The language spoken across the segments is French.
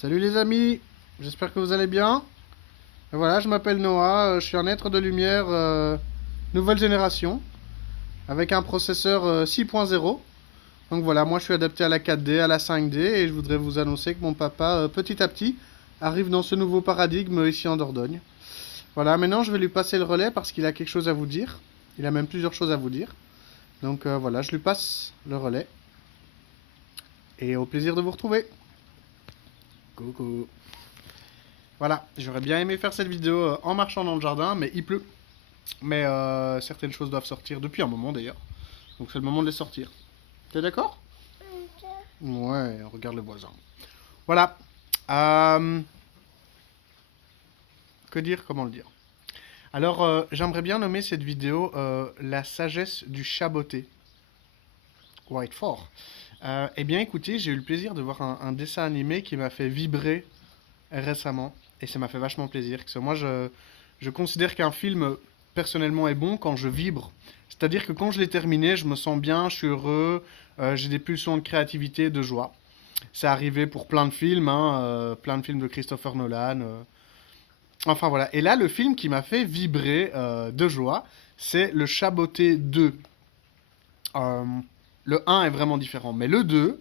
Salut les amis, j'espère que vous allez bien. Et voilà, je m'appelle Noah, je suis un être de lumière nouvelle génération avec un processeur 6.0. Donc voilà, moi je suis adapté à la 4D, à la 5D et je voudrais vous annoncer que mon papa, petit à petit, arrive dans ce nouveau paradigme ici en Dordogne. Voilà, maintenant je vais lui passer le relais parce qu'il a quelque chose à vous dire. Il a même plusieurs choses à vous dire. Donc voilà, je lui passe le relais et au plaisir de vous retrouver. Coucou. Voilà, j'aurais bien aimé faire cette vidéo en marchant dans le jardin, mais il pleut. Mais certaines choses doivent sortir depuis un moment d'ailleurs. Donc c'est le moment de les sortir. T'es d'accord? Ouais, regarde les voisins. Voilà. Euh, que dire, comment le dire? Alors, j'aimerais bien nommer cette vidéo La sagesse du chaboté. White fort. Eh bien, écoutez, j'ai eu le plaisir de voir un dessin animé qui m'a fait vibrer récemment. Et ça m'a fait vachement plaisir. Parce que moi, je considère qu'un film, personnellement, est bon quand je vibre. C'est-à-dire que quand je l'ai terminé, je me sens bien, je suis heureux, j'ai des pulsions de créativité, de joie. C'est arrivé pour plein de films, hein, plein de films de Christopher Nolan. Enfin voilà. Et là, le film qui m'a fait vibrer de joie, c'est Le Chaboté 2. Euh, le 1 est vraiment différent, mais le 2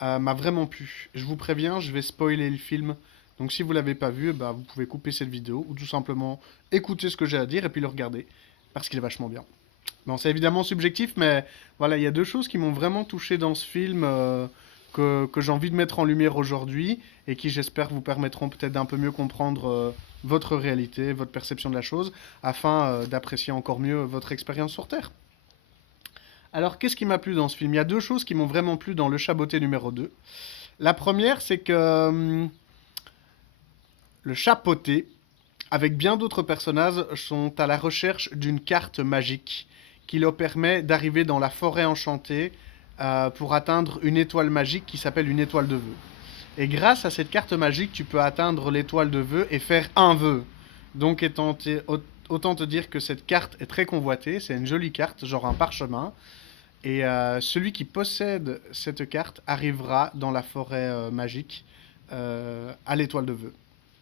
m'a vraiment plu. Je vous préviens, je vais spoiler le film. Donc si vous l'avez pas vu, bah, vous pouvez couper cette vidéo ou tout simplement écouter ce que j'ai à dire et puis le regarder parce qu'il est vachement bien. Bon, c'est évidemment subjectif, mais voilà, il y a deux choses qui m'ont vraiment touché dans ce film que j'ai envie de mettre en lumière aujourd'hui et qui, j'espère, vous permettront peut-être d'un peu mieux comprendre votre réalité, votre perception de la chose, afin d'apprécier encore mieux votre expérience sur Terre. Alors, qu'est-ce qui m'a plu dans ce film? Il y a deux choses qui m'ont vraiment plu dans Le Chaboté numéro 2. La première, c'est que le chapeauté, avec bien d'autres personnages, sont à la recherche d'une carte magique qui leur permet d'arriver dans la forêt enchantée pour atteindre une étoile magique qui s'appelle une étoile de vœux. Et grâce à cette carte magique, tu peux atteindre l'étoile de vœux et faire un vœu. Donc autant te dire que cette carte est très convoitée, c'est une jolie carte, genre un parchemin. Et celui qui possède cette carte arrivera dans la forêt magique à l'étoile de vœux.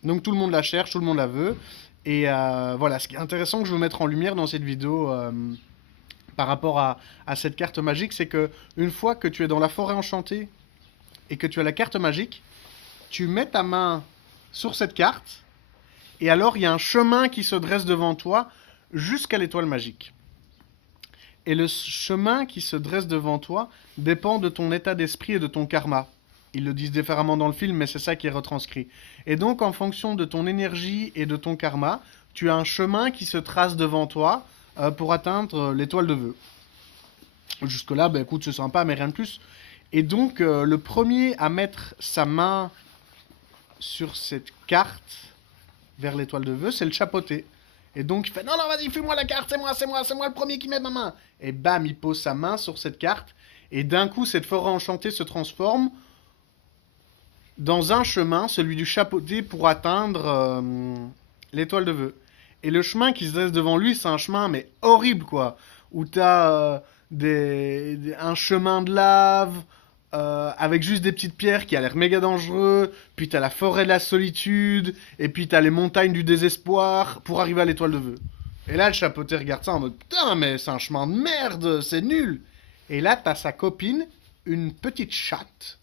Donc tout le monde la cherche, tout le monde la veut. Et voilà, ce qui est intéressant que je veux mettre en lumière dans cette vidéo par rapport à cette carte magique, c'est que une fois que tu es dans la forêt enchantée et que tu as la carte magique, tu mets ta main sur cette carte et alors il y a un chemin qui se dresse devant toi jusqu'à l'étoile magique. Et le chemin qui se dresse devant toi dépend de ton état d'esprit et de ton karma. Ils le disent différemment dans le film, mais c'est ça qui est retranscrit. Et donc, en fonction de ton énergie et de ton karma, tu as un chemin qui se trace devant toi pour atteindre l'étoile de vœux. Jusque-là, ben écoute, c'est sympa, mais rien de plus. Et donc, le premier à mettre sa main sur cette carte vers l'étoile de vœux, c'est le chapeauté. Et donc il fait non, non, vas-y, fais-moi la carte, c'est moi le premier qui met ma main. Et bam, il pose sa main sur cette carte. Et d'un coup, cette forêt enchantée se transforme dans un chemin, celui du chapeauté, pour atteindre l'étoile de vœux. Et le chemin qui se dresse devant lui, c'est un chemin, mais horrible, quoi. Où t'as un chemin de lave, avec juste des petites pierres qui a l'air méga dangereux, puis t'as la forêt de la solitude, et puis t'as les montagnes du désespoir pour arriver à l'étoile de vœux. Et là, le chapeauté regarde ça en mode putain, mais c'est un chemin de merde, c'est nul. Et là, t'as sa copine, une petite chatte,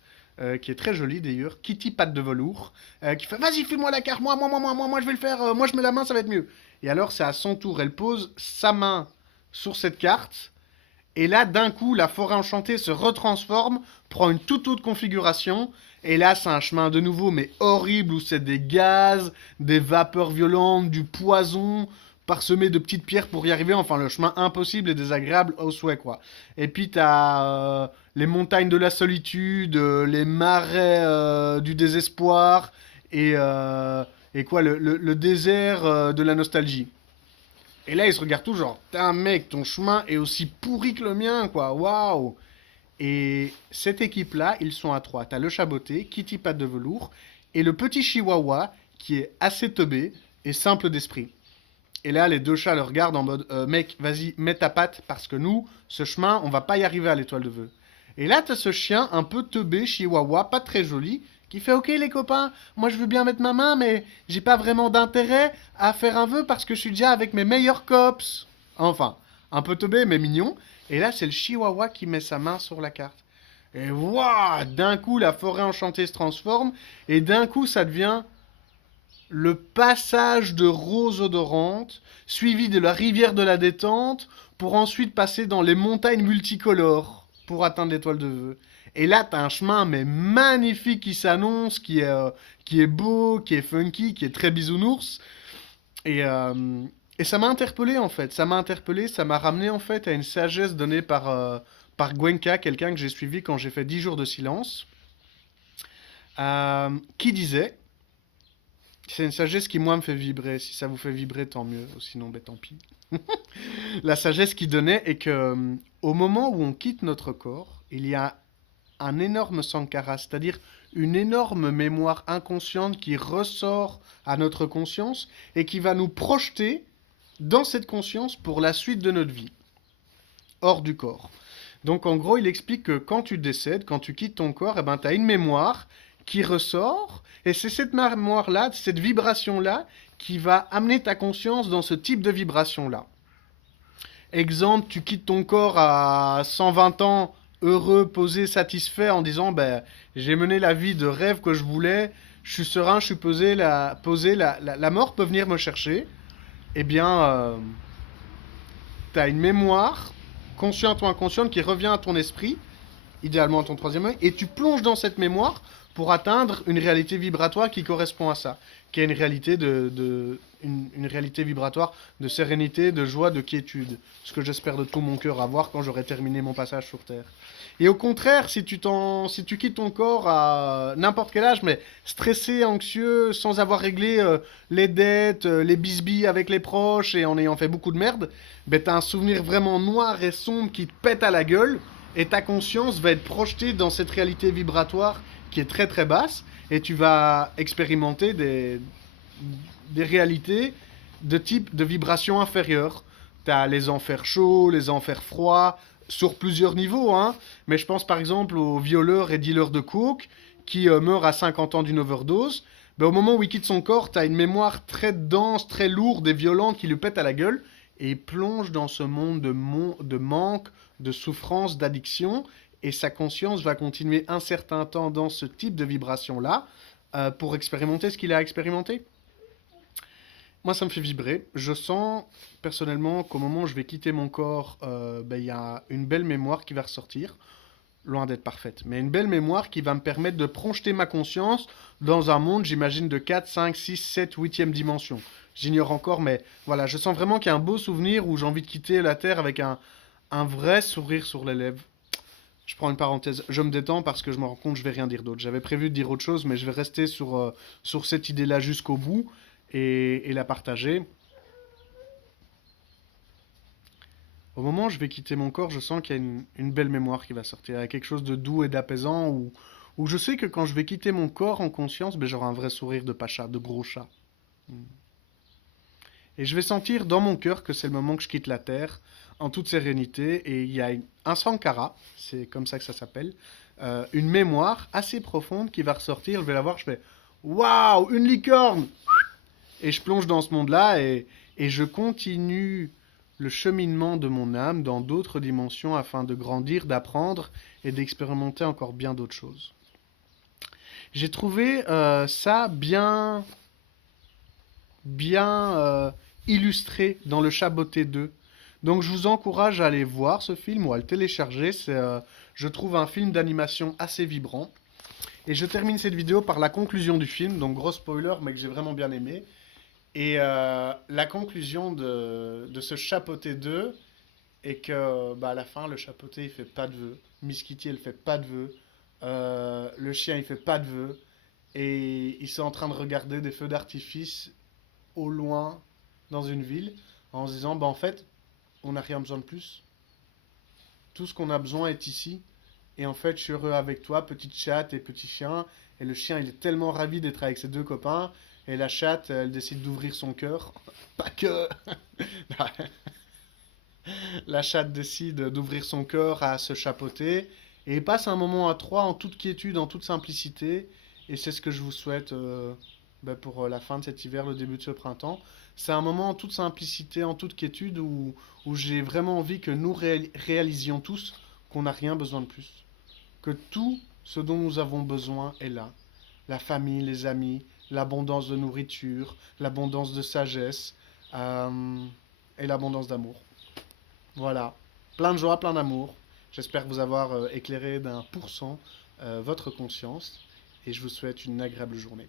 qui est très jolie d'ailleurs, Kitty patte de velours, qui fait vas-y, fais-moi la carte, moi, je vais le faire, moi je mets la main, ça va être mieux. Et alors, c'est à son tour, elle pose sa main sur cette carte, et là, d'un coup, la forêt enchantée se retransforme, prend une toute autre configuration. Et là, c'est un chemin de nouveau, mais horrible, où c'est des gaz, des vapeurs violentes, du poison, parsemé de petites pierres pour y arriver. Enfin, le chemin impossible et désagréable au souhait, quoi. Et puis, t'as les montagnes de la solitude, les marais du désespoir, et quoi, le désert de la nostalgie. Et là, ils se regardent tous genre, putain, mec, ton chemin est aussi pourri que le mien, quoi, waouh! Et cette équipe-là, ils sont à trois. T'as le chaboté, Kitty patte de velours, et le petit chihuahua, qui est assez teubé et simple d'esprit. Et là, les deux chats le regardent en mode, mec, vas-y, mets ta patte, parce que nous, ce chemin, on va pas y arriver à l'étoile de vœux. Et là, t'as ce chien un peu teubé, chihuahua, pas très joli, qui fait ok les copains, moi je veux bien mettre ma main, mais j'ai pas vraiment d'intérêt à faire un vœu parce que je suis déjà avec mes meilleurs cops. Enfin, un peu teubé mais mignon. Et là, c'est le chihuahua qui met sa main sur la carte. Et waouh, d'un coup, la forêt enchantée se transforme et d'un coup, ça devient le passage de roses odorantes, suivi de la rivière de la détente, pour ensuite passer dans les montagnes multicolores pour atteindre l'étoile de vœux. Et là, t'as un chemin mais magnifique qui s'annonce, qui est beau, qui est funky, qui est très bisounours. Et, euh, et ça m'a interpellé en fait. Ça m'a interpellé, ça m'a ramené en fait à une sagesse donnée par Gwenka, quelqu'un que j'ai suivi quand j'ai fait 10 jours de silence, qui disait, c'est une sagesse qui moi me fait vibrer. Si ça vous fait vibrer, tant mieux. Sinon, ben tant pis. La sagesse qui donnait est que au moment où on quitte notre corps, il y a un énorme sankara, c'est-à-dire une énorme mémoire inconsciente qui ressort à notre conscience et qui va nous projeter dans cette conscience pour la suite de notre vie, hors du corps. Donc en gros, il explique que quand tu décèdes, quand tu quittes ton corps, eh ben, tu as une mémoire qui ressort, et c'est cette mémoire-là, cette vibration-là, qui va amener ta conscience dans ce type de vibration-là. Exemple, tu quittes ton corps à 120 ans, heureux, posé, satisfait, en disant ben, j'ai mené la vie de rêve que je voulais, je suis serein, je suis posé, la mort peut venir me chercher. Eh bien, tu as une mémoire, consciente ou inconsciente, qui revient à ton esprit, idéalement à ton troisième œil, et tu plonges dans cette mémoire pour atteindre une réalité vibratoire qui correspond à ça, qui est une réalité une réalité vibratoire de sérénité, de joie, de quiétude, ce que j'espère de tout mon cœur avoir quand j'aurai terminé mon passage sur Terre. Et au contraire, si tu quittes ton corps à n'importe quel âge, mais stressé, anxieux, sans avoir réglé les dettes, les bisbilles avec les proches et en ayant fait beaucoup de merde, ben t'as un souvenir vraiment noir et sombre qui te pète à la gueule, et ta conscience va être projetée dans cette réalité vibratoire qui est très très basse, et tu vas expérimenter des réalités de type de vibration inférieure. Tu as les enfers chauds, les enfers froids, sur plusieurs niveaux, hein. Mais je pense par exemple aux violeurs et dealers de coke qui meurent à 50 ans d'une overdose. Ben, au moment où il quitte son corps, tu as une mémoire très dense, très lourde et violente qui lui pète à la gueule, et il plonge dans ce monde de manque, de souffrance, d'addiction, et sa conscience va continuer un certain temps dans ce type de vibration-là pour expérimenter ce qu'il a expérimenté. Moi, ça me fait vibrer. Je sens personnellement qu'au moment où je vais quitter mon corps, ben, y a une belle mémoire qui va ressortir, loin d'être parfaite, mais une belle mémoire qui va me permettre de projeter ma conscience dans un monde, j'imagine, de 4, 5, 6, 7, 8e dimension. J'ignore encore, mais voilà, je sens vraiment qu'il y a un beau souvenir où j'ai envie de quitter la Terre avec un vrai sourire sur les lèvres. Je prends une parenthèse, je me détends parce que je me rends compte que je vais rien dire d'autre. J'avais prévu de dire autre chose, mais je vais rester sur cette idée-là jusqu'au bout et la partager. Au moment où je vais quitter mon corps, je sens qu'il y a une belle mémoire qui va sortir. Il y a quelque chose de doux et d'apaisant où je sais que quand je vais quitter mon corps en conscience, ben, j'aurai un vrai sourire de pacha, de gros chat. Et je vais sentir dans mon cœur que c'est le moment que je quitte la Terre en toute sérénité. Et il y a un sankara, c'est comme ça que ça s'appelle, une mémoire assez profonde qui va ressortir. Je vais la voir, je fais waouh, une licorne! Et je plonge dans ce monde-là et je continue le cheminement de mon âme dans d'autres dimensions afin de grandir, d'apprendre et d'expérimenter encore bien d'autres choses. J'ai trouvé ça bien illustré dans Le Chaboté 2. Donc je vous encourage à aller voir ce film ou à le télécharger. Je trouve un film d'animation assez vibrant. Et je termine cette vidéo par la conclusion du film, donc gros spoiler, mais que j'ai vraiment bien aimé. Et la conclusion de ce Chapeauté 2 est que bah, à la fin, le chapeauté il fait pas de vœux, Miss Kitty elle fait pas de vœux, le chien il fait pas de vœux, et ils sont en train de regarder des feux d'artifice au loin dans une ville en se disant bah en fait on n'a rien besoin de plus, tout ce qu'on a besoin est ici, et en fait je suis heureux avec toi petite chatte et petit chien, et le chien il est tellement ravi d'être avec ses deux copains, et la chatte elle décide d'ouvrir son cœur, pas que la chatte décide d'ouvrir son cœur à ce chapeauté, Et passe un moment à trois en toute quiétude, en toute simplicité. Et c'est ce que je vous souhaite pour la fin de cet hiver, le début de ce printemps. C'est un moment en toute simplicité, en toute quiétude, où j'ai vraiment envie que nous réalisions tous qu'on n'a rien besoin de plus. Que tout ce dont nous avons besoin est là. La famille, les amis, l'abondance de nourriture, l'abondance de sagesse et l'abondance d'amour. Voilà. Plein de joie, plein d'amour. J'espère vous avoir éclairé d'1% votre conscience et je vous souhaite une agréable journée.